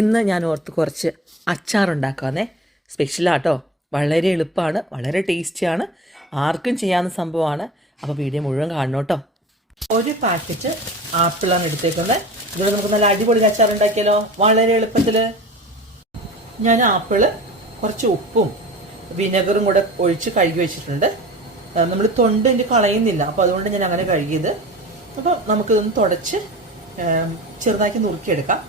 ഇന്ന് ഞാൻ ഓർത്ത് കുറച്ച് അച്ചാറുണ്ടാക്കാന്നേ. സ്പെഷ്യലാട്ടോ, വളരെ എളുപ്പമാണ്, വളരെ ടേസ്റ്റിയാണ്, ആർക്കും ചെയ്യാവുന്ന സംഭവമാണ്. അപ്പോൾ വീഡിയോ മുഴുവൻ കാണണം കേട്ടോ. ഒരു പാക്കറ്റ് ആപ്പിളാണ് എടുത്തേക്കുന്നത്. ഇതുകൊണ്ട് നമുക്ക് നല്ല അടിപൊളി അച്ചാർ ഉണ്ടാക്കിയാലോ, വളരെ എളുപ്പത്തിൽ. ഞാൻ ആപ്പിള് കുറച്ച് ഉപ്പും വിനെഗറും കൂടെ ഒഴിച്ച് കഴുകി വെച്ചിട്ടുണ്ട്. നമ്മൾ തൊണ്ട് ഇനി കളയുന്നില്ല, അപ്പോൾ അതുകൊണ്ട് ഞാൻ അങ്ങനെ കഴുകിയത്. അപ്പോൾ നമുക്കിതൊന്ന് തുടച്ച് ചെറുതാക്കി നുറുക്കിയെടുക്കാം.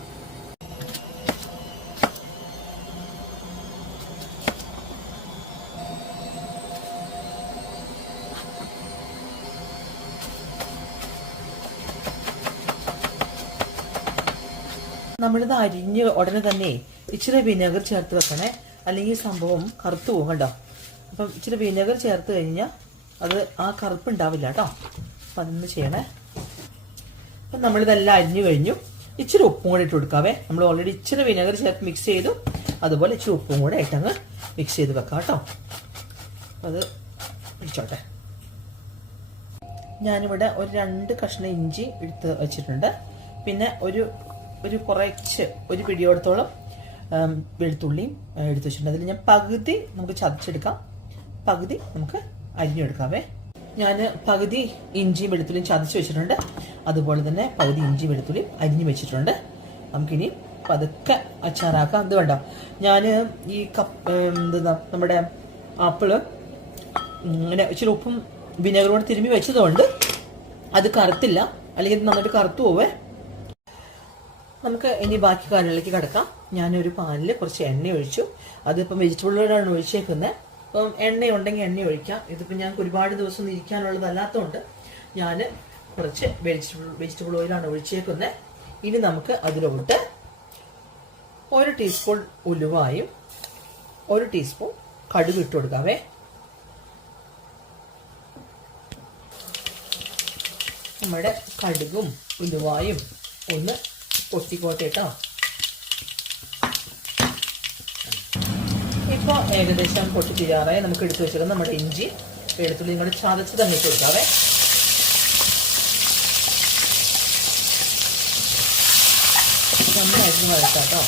നമ്മളിത് അരിഞ്ഞ് ഉടനെ തന്നെ ഇച്ചിരി വിനെഗർ ചേർത്ത് വെക്കണേ, അല്ലെങ്കിൽ സംഭവം കറുത്ത് പോകും കേട്ടോ. അപ്പം ഇച്ചിരി വിനെഗർ ചേർത്ത് കഴിഞ്ഞാൽ അത് ആ കറുപ്പ് ഉണ്ടാവില്ല കേട്ടോ. അപ്പം അതൊന്ന് ചെയ്യണേ. അപ്പം നമ്മളിതെല്ലാം അരിഞ്ഞു കഴിഞ്ഞു. ഇച്ചിരി ഉപ്പും കൂടെ ഇട്ട് കൊടുക്കാവേ. നമ്മൾ ഓൾറെഡി ഇച്ചിരി വിനെഗർ ചേർത്ത് മിക്സ് ചെയ്തു. അതുപോലെ ഇച്ചിരി ഉപ്പും കൂടെ ഇട്ടങ്ങ് മിക്സ് ചെയ്ത് വെക്കാം കേട്ടോ. അത് പിടിച്ചോട്ടെ. ഞാനിവിടെ ഒരു 2 കഷ്ണം ഇഞ്ചി എടുത്ത് വെച്ചിട്ടുണ്ട്. പിന്നെ ഒരു കുറച്ച് ഒരു പിടിയോടത്തോളം വെളുത്തുള്ളിയും എടുത്ത് വെച്ചിട്ടുണ്ട്. അതിൽ ഞാൻ പകുതി നമുക്ക് ചതച്ചെടുക്കാം, പകുതി നമുക്ക് അരിഞ്ഞെടുക്കാവേ. ഞാൻ പകുതി ഇഞ്ചിയും വെളുത്തുള്ളിയും ചതച്ച് വെച്ചിട്ടുണ്ട്. അതുപോലെ തന്നെ പകുതി ഇഞ്ചി വെളുത്തുള്ളിയും അരിഞ്ഞു വെച്ചിട്ടുണ്ട്. നമുക്കിനി പതുക്കെ അച്ചാറാക്കാം. ഇത് വേണ്ട, ഞാൻ ഈ നമ്മുടെ ആപ്പിള് ഇങ്ങനെ ഇച്ചിരി ഉപ്പും വിനെഗറും കൂടെ തിരുമ്മി വെച്ചതുകൊണ്ട് അത് കറുത്തില്ല, അല്ലെങ്കിൽ നന്നായിട്ട് കറുത്തു പോവേ. നമുക്ക് ഇനി ബാക്കി കാര്യങ്ങളിലേക്ക് കിടക്കാം. ഞാനൊരു പാനിൽ കുറച്ച് എണ്ണ ഒഴിച്ചു. അതിപ്പം വെജിറ്റബിൾ ഓയിലാണ് ഒഴിച്ചേക്കുന്നത്. അപ്പം എണ്ണ ഉണ്ടെങ്കിൽ എണ്ണ ഒഴിക്കാം. ഇതിപ്പോൾ ഞങ്ങൾക്ക് ഒരുപാട് ദിവസം ഇരിക്കാനുള്ളതല്ലാത്തതുകൊണ്ട് ഞാൻ കുറച്ച് വെജിറ്റബിൾ ഓയിലാണ് ഒഴിച്ചേക്കുന്നത്. ഇനി നമുക്ക് അതിലോട്ട് 1 ടീസ്പൂൺ ഉലുവായും 1 ടീസ്പൂൺ കടുക് ഇട്ട് കൊടുക്കാവേ. നമ്മുടെ കടുകും ഉലുവായും ഒന്ന് പൊട്ടിക്കോട്ടെ കേട്ടോ. ഇപ്പോൾ ഏകദേശം പൊട്ടി തീരാറായി. നമുക്ക് എടുത്തു വെച്ചിരുന്ന നമ്മുടെ ഇഞ്ചി വെളുത്തുള്ളി കൂടെ ചതച്ച് തന്നെ ഇട്ട് കൊടുക്കാവേ. നന്നായിട്ട് വഴറ്റാം കേട്ടോ.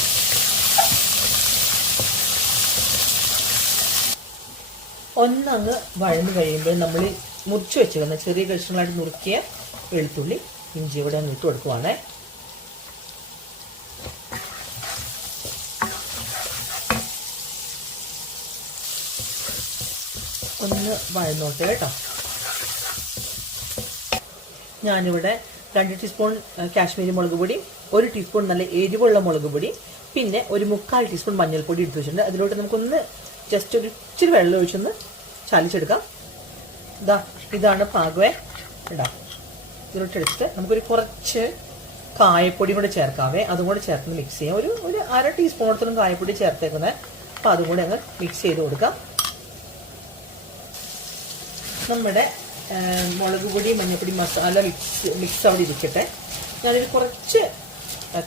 ഒന്നങ്ങ് വഴന്ന് കഴിയുമ്പോൾ നമ്മൾ മുറിച്ച് വെച്ചിരുന്ന ചെറിയ കഷ്ണങ്ങളായിട്ട് നുറുക്കിയ വെളുത്തുള്ളി ഇഞ്ചി ഇവിടെ അങ്ങ് ഇട്ട് കൊടുക്കുവാണേ. ഒന്ന് വഴന്നോട്ടെ കേട്ടോ. ഞാനിവിടെ 2 ടീസ്പൂൺ കാശ്മീരി മുളക് പൊടി, 1 ടീസ്പൂൺ നല്ല എരിവുള്ള മുളക് പൊടി, പിന്നെ ഒരു 3/4 ടീസ്പൂൺ മഞ്ഞൾപ്പൊടി എടുത്ത് വെച്ചിട്ടുണ്ട്. അതിലോട്ട് നമുക്കൊന്ന് ജസ്റ്റ് ഒരു ഇച്ചിരി വെള്ളം ഒഴിച്ചൊന്ന് ചാലിച്ചെടുക്കാം. ഇതാണ് പാകവേ ഇടാം. ഇതിലോട്ട് എടുത്ത് നമുക്കൊരു കുറച്ച് കായപ്പൊടി കൂടെ ചേർക്കാവേ. അതും കൂടെ ചേർത്ത് മിക്സ് ചെയ്യാം. ഒരു 1/2 ടീസ്പൂണോടത്തോളം കായപ്പൊടി ചേർത്തേക്കുന്നത്. അപ്പം അതും കൂടെ അങ്ങ് മിക്സ് ചെയ്ത് കൊടുക്കാം. നമ്മുടെ മുളക് പൊടി മഞ്ഞൾപ്പൊടി മസാല മിക്സ് അവിടെ ഇരിക്കട്ടെ. ഞാനൊരു കുറച്ച്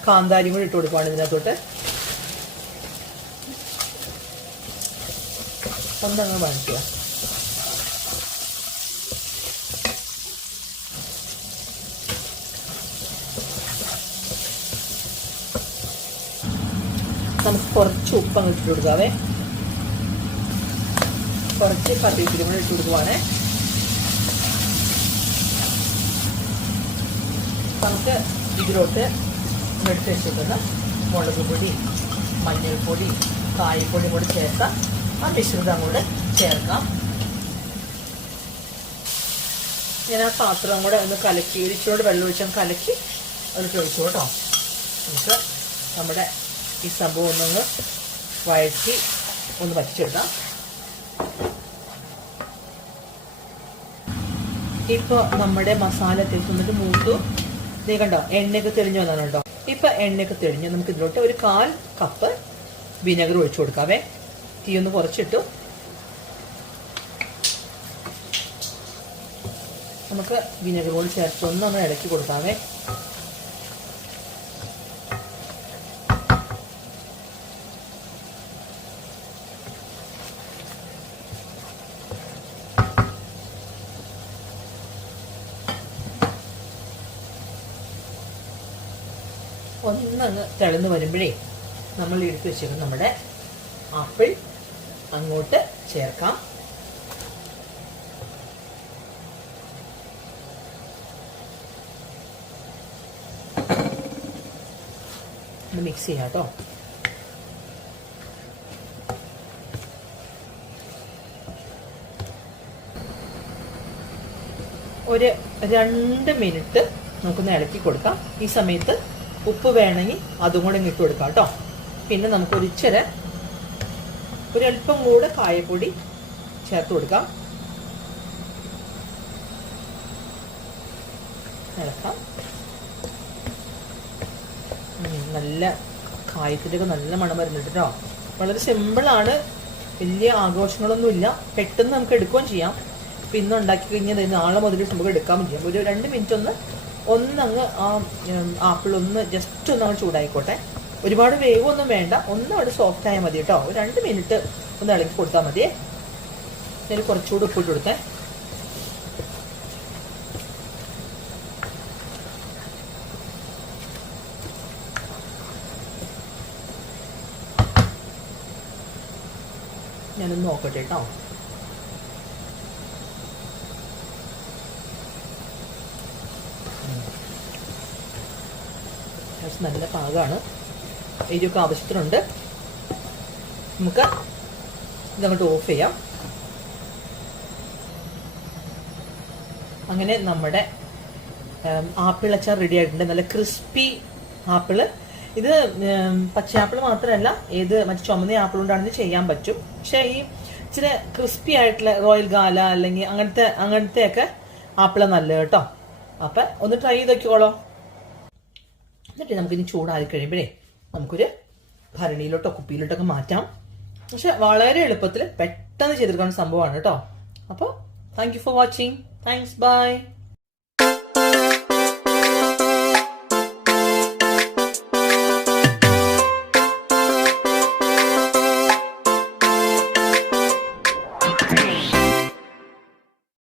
കാന്താരിയും കൂടി ഇട്ട് കൊടുക്കുവാണ് ഇതിനകത്തോട്ട്. ഒന്നങ്ങ് വാങ്ങിക്കുക. നമുക്ക് കുറച്ച് ഉപ്പ് അങ്ങ് ഇട്ട് കൊടുക്കാവേ. കുറച്ച് കറിവേപ്പിലയും കൂടെ ഇട്ട് കൊടുക്കുവാണേ. നമുക്ക് ഇതിലോട്ട് എടുത്ത് വെച്ചിട്ടുള്ള മുളക് പൊടി മഞ്ഞൾപ്പൊടി കായപ്പൊടി കൂടി ചേർത്ത ആ മിശ്രിതം കൂടെ ചേർക്കാം. ഞാൻ ആ പാത്രം കൂടെ ഒന്ന് കലക്കി ഇരിച്ചോട് വെള്ളം ഒഴിച്ചാൽ കലക്കി അതിട്ട് ഒഴിച്ചു കേട്ടോ. നമുക്ക് നമ്മുടെ ഈ സംഭവം ഒന്നൊന്ന് വഴറ്റി ഒന്ന് വറ്റിച്ചെടുക്കാം. ഇപ്പോൾ നമ്മുടെ മസാല തേക്കുന്നത് മൂത്തു. നീ കണ്ടോ, എണ്ണയൊക്കെ തെളിഞ്ഞു വന്നാണ് കേട്ടോ. ഇപ്പം എണ്ണയൊക്കെ തെളിഞ്ഞു. നമുക്ക് ഇതിലോട്ട് ഒരു 1/4 കപ്പ് വിനെഗർ ഒഴിച്ചു കൊടുക്കാവേ. തീ ഒന്ന് കുറച്ചിട്ടു. നമുക്ക് വിനെഗർ കൂടി ചേർത്ത് ഒന്ന് ഇളക്കി കൊടുക്കാവേ. ഒന്നങ്ങ് തിളന്ന് വരുമ്പോഴേ നമ്മൾ എടുത്ത് വെച്ചിരിക്കുന്ന നമ്മുടെ ആപ്പിൾ അങ്ങോട്ട് ചേർക്കാം. മിക്സ് ചെയ്യാം കേട്ടോ. ഒരു 2 മിനിറ്റ് നമുക്കൊന്ന് ഇളക്കി കൊടുക്കാം. ഈ സമയത്ത് ഉപ്പ് വേണമെങ്കിൽ അതും കൂടെ ഇട്ട് കൊടുക്കാം കേട്ടോ. പിന്നെ നമുക്ക് ഒരല്പം കൂടെ കായപ്പൊടി ചേർത്ത് കൊടുക്കാം. ഇളക്കാം. നല്ല കായത്തിൻ്റെ ഒക്കെ നല്ല മണം വരുന്നുണ്ട് കേട്ടോ. വളരെ സിമ്പിളാണ്, വലിയ ആഘോഷങ്ങളൊന്നുമില്ല, പെട്ടെന്ന് നമുക്ക് എടുക്കുകയും ചെയ്യാം. പിന്നെ ഉണ്ടാക്കി കഴിഞ്ഞാൽ നാളെ മുതൽ നമുക്ക് എടുക്കാൻ ചെയ്യാം. ഒരു 2 മിനിറ്റ് ഒന്നങ്ങ് ആ ആപ്പിൾ ജസ്റ്റ് അങ്ങ് ചൂടായിക്കോട്ടെ. ഒരുപാട് വേവൊന്നും വേണ്ട, അവിടെ സോഫ്റ്റ് ആയാൽ മതി കേട്ടോ. ഒരു 2 മിനിറ്റ് ഒന്ന് ഇളക്കി കൊടുത്താൽ മതിയേ. ഞാൻ കുറച്ചുകൂടി ഉപ്പിട്ട് കൊടുത്തേ. ഞാനൊന്ന് നോക്കട്ടെ കേട്ടോ. നല്ല പാകമാണ്, എരിയൊക്കെ ആവശ്യത്തിനുണ്ട്. നമുക്ക് ഇതങ്ങോട്ട് ഓഫ് ചെയ്യാം. അങ്ങനെ നമ്മുടെ ആപ്പിൾ അച്ചാർ റെഡി ആയിട്ടുണ്ട്. നല്ല ക്രിസ്പി ആപ്പിള്. ഇത് പച്ചയാപ്പിൾ മാത്രമല്ല, മറ്റു ചുമന്ന ആപ്പിൾ കൊണ്ടാണെന്ന് ചെയ്യാൻ പറ്റും. പക്ഷെ ഈ ഇച്ചിരി ക്രിസ്പി ആയിട്ടുള്ള റോയൽ ഗാല അല്ലെങ്കിൽ അങ്ങനത്തെ ഒക്കെ ആപ്പിള് നല്ലത് കേട്ടോ. അപ്പൊ ഒന്ന് ട്രൈ ചെയ്ത് നോക്കിക്കോളോ. എന്നിട്ട് നമുക്കിനി ചൂടായി കഴിയുമ്പോഴേ നമുക്കൊരു ഭരണിയിലോട്ടോ കുപ്പിയിലോട്ടൊക്കെ മാറ്റാം. പക്ഷെ വളരെ എളുപ്പത്തിൽ പെട്ടെന്ന് ചെയ്തെടുക്കുന്ന സംഭവമാണ് കേട്ടോ. അപ്പോൾ thank you for watching. Thanks. By.